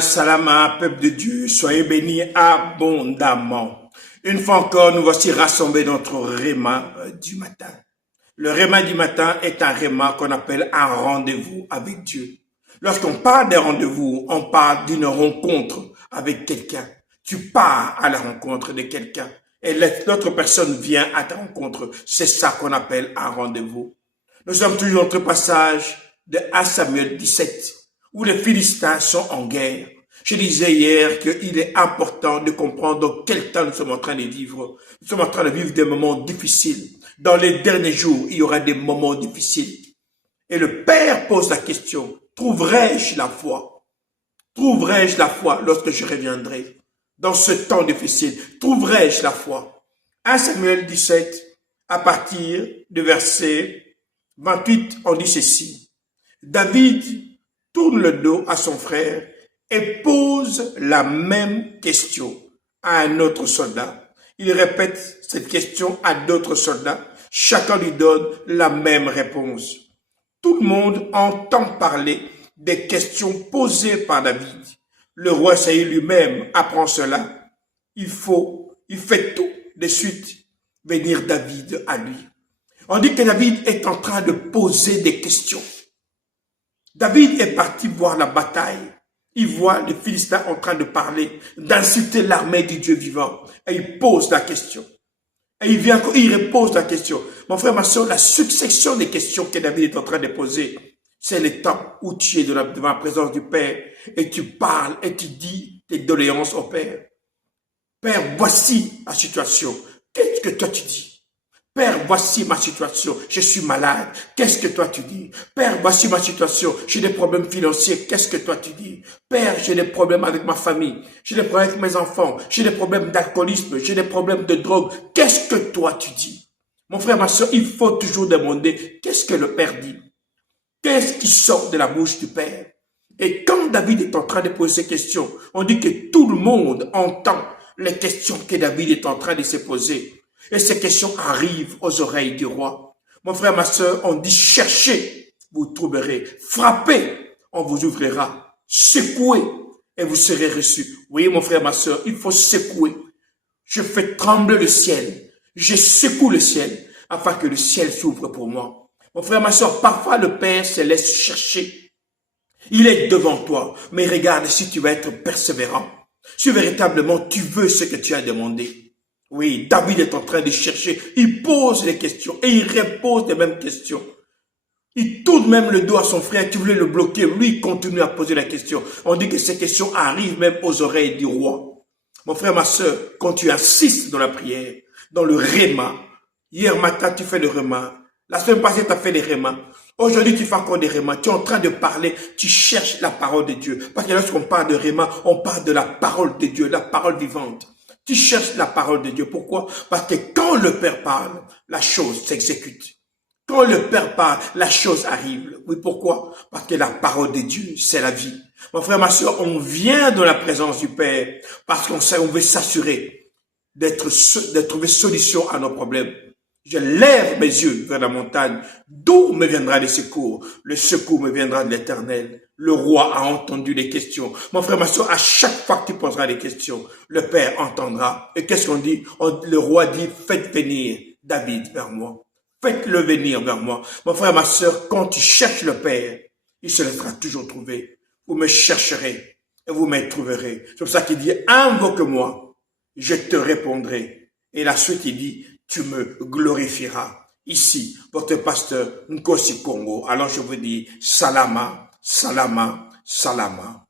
Salama, peuple de Dieu, soyez bénis abondamment. Une fois encore, nous voici rassemblés dans notre réma du matin. Le réma du matin est un réma qu'on appelle un rendez-vous avec Dieu. Lorsqu'on parle d'un rendez-vous, on parle d'une rencontre avec quelqu'un. Tu pars à la rencontre de quelqu'un et l'autre personne vient à ta rencontre. C'est ça qu'on appelle un rendez-vous. Nous sommes toujours dans notre passage de 1 Samuel 17. Où les Philistins sont en guerre. Je disais hier qu'il est important de comprendre dans quel temps nous sommes en train de vivre. Nous sommes en train de vivre des moments difficiles. Dans les derniers jours, il y aura des moments difficiles. Et le Père pose la question, trouverai-je la foi? Trouverai-je la foi lorsque je reviendrai? Dans ce temps difficile, trouverai-je la foi? 1 Samuel 17, à partir du verset 28, on dit ceci. David tourne le dos à son frère et pose la même question à un autre soldat. Il répète cette question à d'autres soldats. Chacun lui donne la même réponse. Tout le monde entend parler des questions posées par David. Le roi Saül lui-même apprend cela. Il fait tout de suite venir David à lui. On dit que David est en train de poser des questions. David est parti voir la bataille. Il voit les Philistins en train de parler, d'insulter l'armée du Dieu vivant. Et il pose la question. Et il repose la question. Mon frère, ma soeur, la succession des questions que David est en train de poser, c'est le temps où tu es devant la présence du Père et tu parles et tu dis tes doléances au Père. Père, voici la situation. Qu'est-ce que toi tu dis? Père, voici ma situation, je suis malade, qu'est-ce que toi tu dis? Père, voici ma situation, j'ai des problèmes financiers, qu'est-ce que toi tu dis? Père, j'ai des problèmes avec ma famille, j'ai des problèmes avec mes enfants, j'ai des problèmes d'alcoolisme, j'ai des problèmes de drogue, qu'est-ce que toi tu dis? Mon frère, ma soeur, il faut toujours demander, qu'est-ce que le Père dit? Qu'est-ce qui sort de la bouche du Père? Et quand David est en train de poser ces questions, on dit que tout le monde entend les questions que David est en train de se poser. Et ces questions arrivent aux oreilles du roi. Mon frère, ma soeur, on dit cherchez, vous trouverez. Frappez, on vous ouvrira. Secouez et vous serez reçus. Oui, mon frère, ma soeur, il faut secouer. Je fais trembler le ciel. Je secoue le ciel afin que le ciel s'ouvre pour moi. Mon frère, ma soeur, parfois le Père se laisse chercher. Il est devant toi, mais regarde si tu vas être persévérant. Si véritablement tu veux ce que tu as demandé. Oui, David est en train de chercher. Il pose les questions et il repose les mêmes questions. Il tourne même le dos à son frère qui voulait le bloquer. Lui, il continue à poser la question. On dit que ces questions arrivent même aux oreilles du roi. Mon frère, ma soeur, quand tu insistes dans la prière, dans le réma, hier matin, tu fais le réma. La semaine passée, tu as fait des rémas. Aujourd'hui, tu fais encore des rémas. Tu es en train de parler. Tu cherches la parole de Dieu. Parce que lorsqu'on parle de réma, on parle de la parole de Dieu, la parole vivante. Tu cherches la parole de Dieu. Pourquoi? Parce que quand le Père parle, la chose s'exécute. Quand le Père parle, la chose arrive. Oui, pourquoi? Parce que la parole de Dieu, c'est la vie. Mon frère, ma soeur, on vient dans la présence du Père parce qu'on veut s'assurer de trouver solution à nos problèmes. Je lève mes yeux vers la montagne. D'où me viendra le secours? Le secours me viendra de l'Éternel. Le roi a entendu les questions. Mon frère, ma soeur, à chaque fois que tu poseras des questions, le Père entendra. Et qu'est-ce qu'on dit? Le roi dit, faites venir David vers moi. Faites-le venir vers moi. Mon frère, ma soeur, quand tu cherches le Père, il se laissera toujours trouver. Vous me chercherez et vous me trouverez. C'est pour ça qu'il dit, invoque-moi, je te répondrai. Et la suite, il dit, tu me glorifieras. Ici, votre pasteur Nkosi Congo. Alors je vous dis, Salama, Salama, Salama.